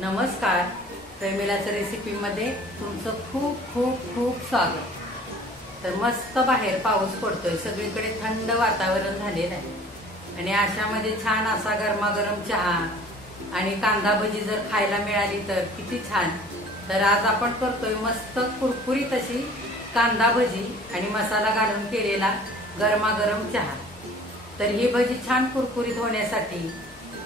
नमस्कार, प्रेमिलाच्या रेसिपीमध्ये तुमचं खूप खूप खूप स्वागत। तर मस्त बाहेर पाऊस पडतोय, सगळीकडे थंड वातावरण झालेलं आहे आणि अशामध्ये छान असा गरमागरम चहा आणि कांदा भजी जर खायला मिळाली तर किती छान। तर आज आपण करतोय मस्त कुरकुरीत अशी कांदा भजी आणि मसाला घालून केलेला गरमागरम चहा। तर ही भजी छान कुरकुरीत होण्यासाठी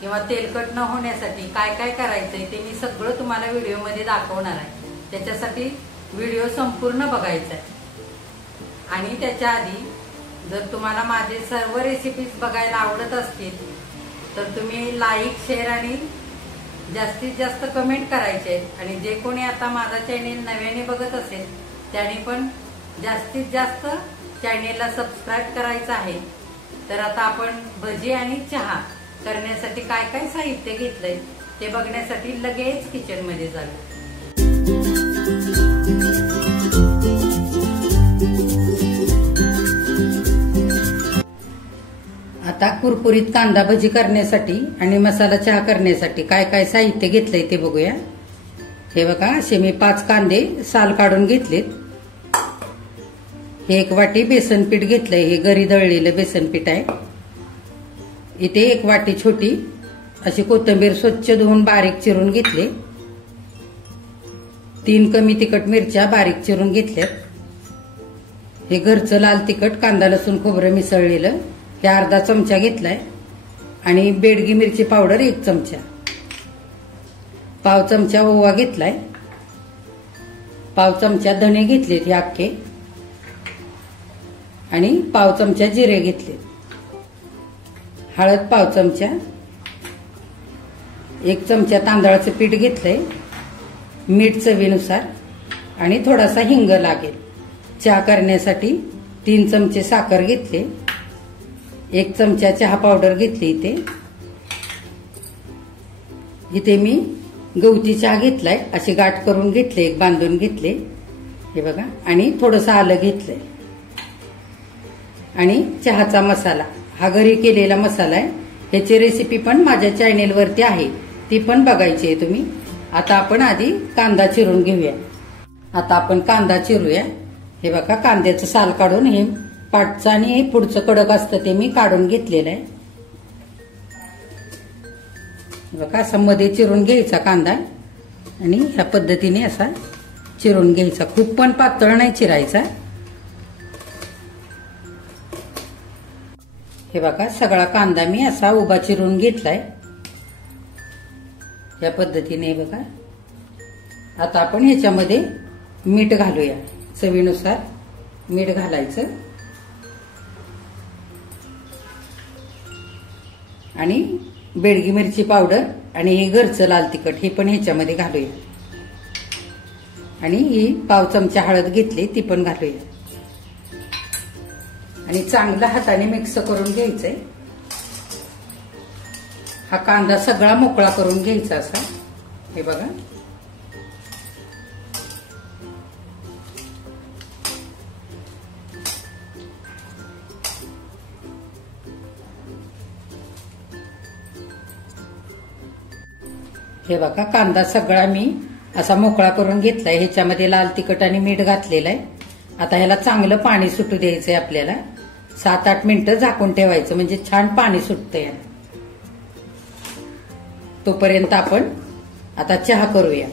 किंवा तेलकट न होण्यासाठी काय काय करायचंय ते मी सगळं तुम्हाला व्हिडिओमध्ये दाखवणार आहे। त्याच्यासाठी व्हिडिओ संपूर्ण बघायचा आहे। आणि त्याच्या आधी जर तुम्हाला माझे सर्व रेसिपीज बघायला आवडत असतील तर तुम्ही लाईक, शेअर आणि जास्तीत जास्त कमेंट करायचे। आणि जे कोणी आता माझा चॅनेल नव्याने बघत असेल त्याने पण जास्तीत जास्त चॅनेलला सबस्क्राईब करायचं आहे। तर आता आपण भजी आणि चहा करण्यासाठी काय काय साहित्य घेतलंय ते बघण्यासाठी लगेच किचन मध्ये जाऊ। आता कुरकुरीत कांदा भजी करण्यासाठी आणि मसाला चहा करण्यासाठी काय काय साहित्य घेतलंय ते बघूया। हे बघा, असे मी 5 कांदे साल काढून घेतलेत। हे 1 वाटी बेसन पीठ घेतलंय, हे घरी दळलेलं बेसन पीठ आहे। इथे 1 वाटी छोटी अशी कोथिंबीर स्वच्छ धुवून बारीक चिरून घेतले। 3 कमी तिखट मिरच्या बारीक चिरून घेतल्यात। हे घरचं लाल तिखट कांदा लसूण खोबरं मिसळलेलं हे अर्धा चमचा घेतलाय आणि बेडगी मिरची पावडर 1 चमचा, पाव चमचा ओवा घेतलाय, पाव चमचा धणे घेतलेत हे अख्खे आणि पाव चमचा जिरे घेतले, हळद पाव चमचा, 1 चमचा तांदळाचं पीठ घेतलंय, मीठ चवीनुसार आणि थोडासा हिंग लागेल। चहा करण्यासाठी 3 चमचे साखर घेतले, 1 चमचा चहा पावडर घेतली। इथे मी गवती चहा घेतलाय, अशी गाठ करून घेतले, 1 बांधून घेतले हे बघा, आणि थोडंसं आलं घेतलंय आणि चहाचा मसाला हा घरी केलेला मसाला आहे। ह्याची रेसिपी पण माझ्या चॅनेल वरती आहे, ती पण बघायची आहे तुम्ही। आता आपण आधी कांदा चिरून घेऊया। आता आपण कांदा चिरूया। हे बघा, कांद्याचं साल काढून हे पाठचं आणि हे पुढचं कडक असतं ते मी काढून घेतलेलं आहे। बघा, असा मध्ये चिरून घ्यायचा कांदा आणि ह्या पद्धतीने असा चिरून घ्यायचा, खूप पण पातळ नाही चिरायचा। हे बघा, सगळा कांदा मी असा उभा चिरून घेतलाय या पद्धतीने बघा। आता आपण ह्याच्यामध्ये मीठ घालूया, चवीनुसार मीठ घालायचं आणि बेडगी मिरची पावडर आणि हे घरचं लाल तिखट हे पण ह्याच्यामध्ये घालूया आणि ही पाव चमचा हळद घेतली ती पण घालूया आणि चांगला हाताने मिक्स करून घ्यायचंय। हा कांदा सगळा मोकळा करून घ्यायचा असा, हे बघा। हे बघा, कांदा सगळा मी असा मोकळा करून घेतलाय। ह्याच्यामध्ये लाल तिखट आणि मीठ घातलेलं आहे। आता ह्याला चांगलं पाणी सुटू द्यायचंय आपल्याला। 7-8 मिनिटं झाकून ठेवायचं म्हणजे छान पाणी सुटतंय। तोपर्यंत आपण आता चहा करूया।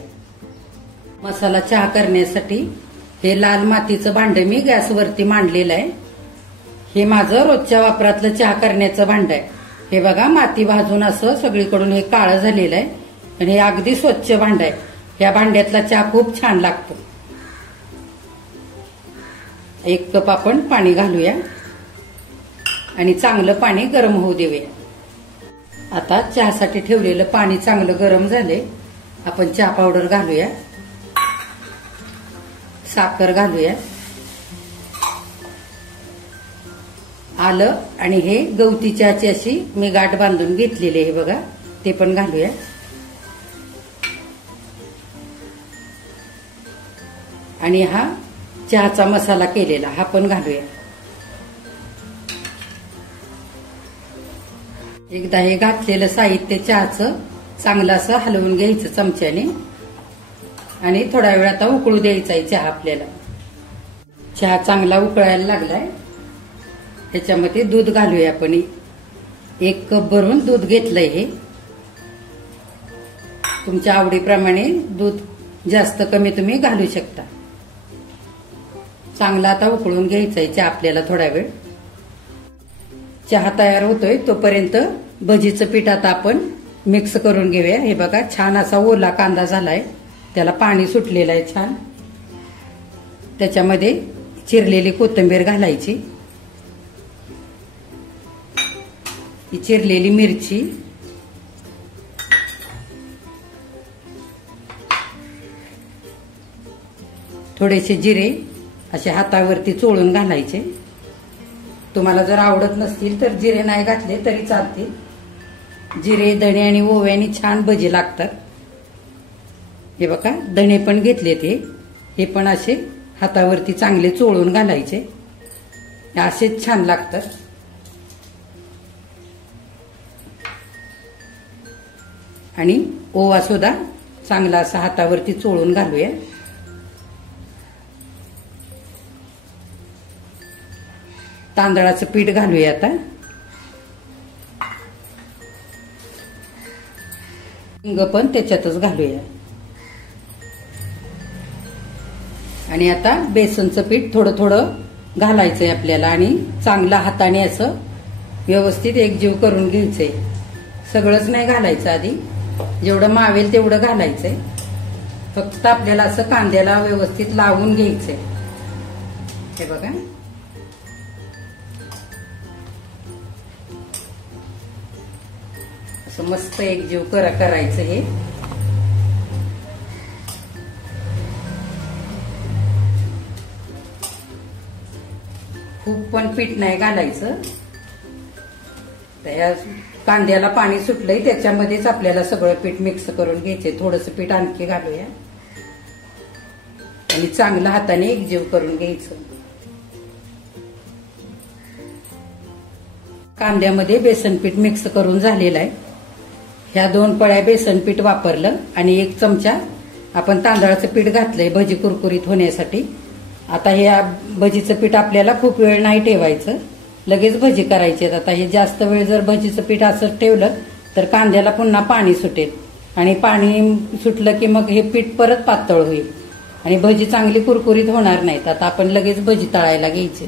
मसाला चहा करण्यासाठी हे लाल मातीचं भांड मी गॅसवरती मांडलेलं आहे। हे माझं रोजच्या वापरातलं चहा करण्याचं भांड आहे। हे बघा, माती भाजून असं सगळीकडून हे काळं झालेलं आहे आणि हे अगदी स्वच्छ भांड आहे। या भांड्यातला चहा खूप छान लागतो। 1 कप आपण पाणी घालूया आणि चांगलं पाणी गरम होऊ देऊया। आता चहासाठी ठेवलेलं पाणी चांगलं गरम झाले, आपण चहा पावडर घालूया, साखर घालूया, आलं आणि हे गवती चहाची अशी मी गाठ बांधून घेतलेली आहे बघा, ते पण घालूया आणि हा चहाचा मसाला केलेला हा पण घालूया। एकदा हे घातलेलं साहित्य चहाचं चांगलं असं हलवून घ्यायचं चमच्याने आणि थोडा वेळ आता उकळू द्यायचा आहे चहा आपल्याला. चहा चांगला उकळायला लागलाय. त्याच्यामध्ये दूध घालूया आपण. 1 कप भरून दूध घेतलंय. हे तुमच्या आवडीप्रमाणे दूध जास्त कमी तुम्ही घालू शकता. चांगला आता उकळून घ्यायचा आहे चहा आपल्याला थोडा वेळ. चहा तयार होतोय तोपर्यंत भजीचं पीठ आता आपण मिक्स करून घेऊया. हे बघा छान असा ओला कांदा झालाय. त्याला पाणी सुटलेलं आहे छान. त्याच्यामध्ये चिरलेली कोथिंबीर घालायची. ही चिरलेली मिरची, थोडेसे जिरे असे हातावरती चोळून घालायचे. तुम्हाला जर आवडत नसतील तर जिरे नाही घातले तरी चालतील. जिरे, धणे आणि ओव्याने छान भजी लागतात. हे बघा धणे पण घेतले ते. हे पण असे हातावरती चांगले चोळून घालायचे. असेच छान लागतात. आणि ओवा सुद्धा चांगला असा हातावरती चोळून घालूया. तांदळाचं पीठ घालूया आता. हिंग पण त्याच्यातच घालूया. आणि आता बेसनचं पीठ थोडं थोडं घालायचंय आपल्याला आणि चांगलं हाताने असं व्यवस्थित एकजीव करून घ्यायचंय. सगळंच नाही घालायचं आधी. जेवढं मावेल तेवढं घालायचंय. फक्त आपल्याला असं कांद्याला व्यवस्थित लावून घ्यायचंय. हे बघा असं मस्त एकजीव करायचं. हे खूप पण पीठ नाही घालायचं. त्या कांद्याला पाणी सुटलंय त्याच्यामध्येच आपल्याला सगळं पीठ मिक्स करून घ्यायचंय. थोडंसं पीठ आणखी घालूया आणि चांगलं हाताने एकजीव करून घ्यायचं. कांद्यामध्ये बेसन पीठ मिक्स करून झालेलं आहे. ह्या 2 पळ्या बेसन पीठ वापरलं आणि 1 चमचा आपण तांदळाचं पीठ घातलंय भजी कुरकुरीत होण्यासाठी. आता हे भजीचं पीठ आपल्याला खूप वेळ नाही ठेवायचं. लगेच भजी करायची. आता हे जास्त वेळ जर भजीचं पीठ असं ठेवलं तर कांद्याला पुन्हा पाणी सुटेल आणि पाणी सुटलं की मग हे पीठ परत पातळ होईल आणि भजी चांगली कुरकुरीत होणार नाहीत. आता आपण लगेच भजी तळायला घ्यायची.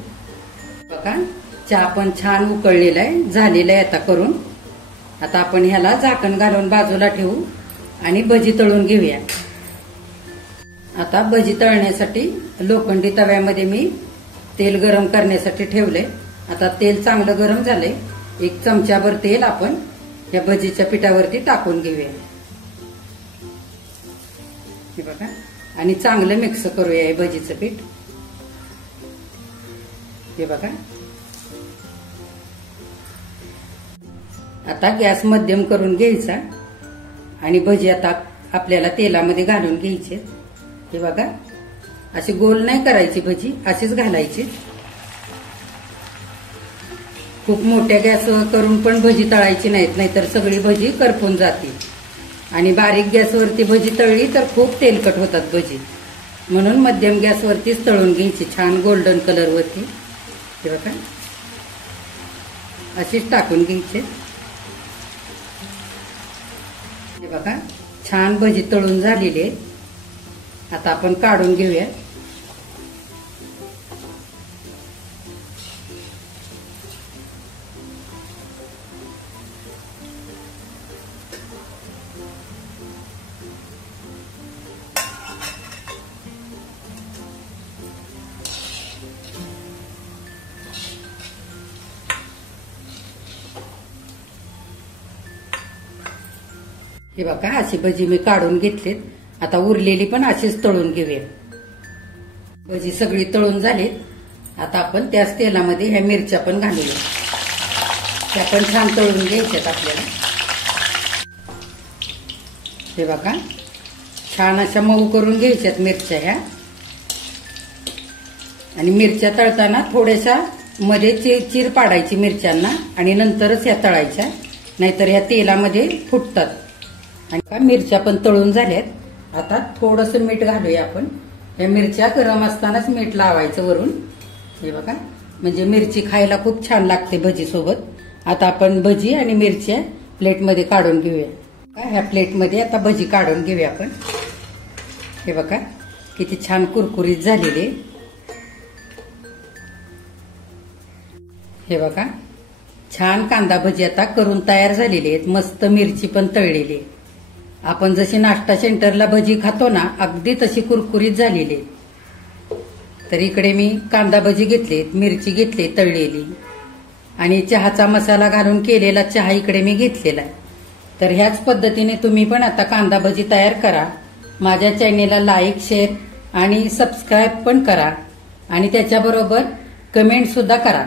बघा चहा पण छान उकळलेला आहे, झालेला आहे आता करून. आता आपण ह्याला झाकण घालून बाजूला ठेवू आणि भजी तळून घेऊया. आता भजी तळण्यासाठी लोखंडी तव्यामध्ये मी तेल गरम करण्यासाठी ठेवले. आता तेल चांगलं गरम झालंय. 1 चमचाभर तेल आपण या भजीच्या पिठावरती टाकून घेऊया. हे बघा आणि चांगलं मिक्स करूया हे भजीचं पीठ. हे बघा आता गॅस मध्यम करून घ्यायचा आणि भजी आता आपल्याला तेलामध्ये घालून घ्यायची. हे बघा अशी गोल नाही करायची भजी, अशीच घालायची. खूप मोठ्या गॅसवर करून पण भजी तळायची नाहीत, नाहीतर सगळी भजी करपून जाते. आणि बारीक गॅसवरती भजी तळली तर खूप तेलकट होतात भजी. म्हणून मध्यम गॅसवरतीच तळून घ्यायची छान गोल्डन कलरवरती. हे बघा अशीच टाकून घ्यायची. हे बघा छान भजी तळून झालेली आहे. आता आपण काढून घेऊया. हे बघा अशी भजी मी काढून घेतलीत. आता उरलेली पण अशीच तळून घेऊया. भजी सगळी तळून झालीत. आता आपण त्याच तेलामध्ये ह्या मिरच्या पण घालूया. त्या पण छान तळून घ्यायच्यात आपल्याला. हे बघा छान अशा मऊ करून घ्यायच्यात मिरच्या ह्या. आणि मिरच्या तळताना थोड्याशा मध्ये चीर पाडायची मिरच्यांना आणि नंतरच ह्या तळायच्या, नाहीतर ह्या तेलामध्ये फुटतात. आणि मिरच्या पण तळून झाल्यात. आता थोडस मीठ घालूया आपण. या मिरच्या गरम असतानाच मीठ लावायचं वरून. हे बघा, म्हणजे मिरची खायला खूप छान लागते भजी सोबत. आता आपण भजी आणि मिरच्या प्लेटमध्ये काढून घेऊया. ह्या प्लेटमध्ये आता भजी काढून घेऊया आपण. हे बघा किती छान कुरकुरीत झालेले. हे बघा छान कांदा भजी आता करून तयार झालेली आहेत. मस्त मिरची पण तळलेली. आपण जशी नाश्ता सेंटरला भजी खातो ना, अगदी तशी कुरकुरीत झालेली. तर इकडे मी कांदा भजी घेतली, मिरची घेतली तळलेली आणि चहाचा मसाला घालून केलेला चहा इकडे मी घेतलेला. तर ह्याच पद्धतीने तुम्ही पण आता कांदा भजी तयार करा. माझ्या चॅनेलला लाईक, शेअर आणि सबस्क्राईब पण करा आणि त्याच्याबरोबर कमेंट सुद्धा करा.